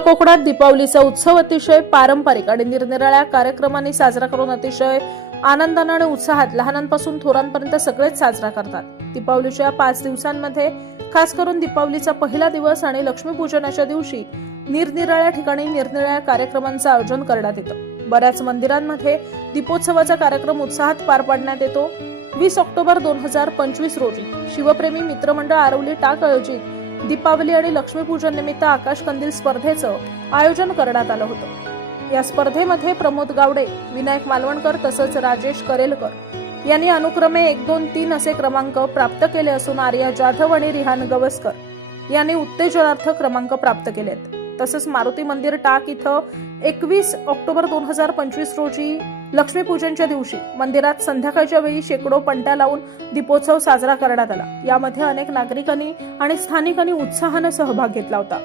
कोकणात दीपावलीचा उत्सव अतिशय पारंपरिक आणि निरनिराळ्या कार्यक्रमांनी साजरा करून अतिशय आनंदाने आणि उत्साहात लहानांपासून थोरांपर्यंत सगळेच साजरा करतात। दीपावलीच्या 5 दिवसांमध्ये खास करून दीपावलीचा पहिला दिवस आणि लक्ष्मीपूजनाच्या दिवशी निरनिराळ्या ठिकाणी निरनिराळ्या कार्यक्रमांचं आयोजन करण्यात येतं। बऱ्याच मंदिरांमध्ये दीपोत्सवाचा कार्यक्रम उत्साहात पार पाडण्यात येतो। 20 ऑक्टोबर 2025 रोजी शिवप्रेमी मित्रमंडळ आरवली टाक आयोजित दीपावली आणि लक्ष्मीपूजन निमित्त आकाश कंदील स्पर्धेचं आयोजन करण्यात आलं होतं। या स्पर्धेमध्ये प्रमोद गावडे, विनायक मालवणकर तसंच राजेश करेलकर यांनी अनुक्रमे 1, 2, 3 असे क्रमांक प्राप्त केले असून आर्या जाधव आणि रिहान गवस्कर यांनी उत्तेजनार्थ क्रमांक प्राप्त केलेत। तसंच मारुती मंदिर टाक इथं 21 ऑक्टोबर 2025 रोजी लक्ष्मीपूजनच्या दिवशी मंदिरात संध्याकाळच्या वेळी शेकडो पणत्या लावून दीपोत्सव साजरा करण्यात आला। यामध्ये अनेक नागरिकांनी आणि स्थानिकांनी उत्साहाने सहभाग घेतला होता।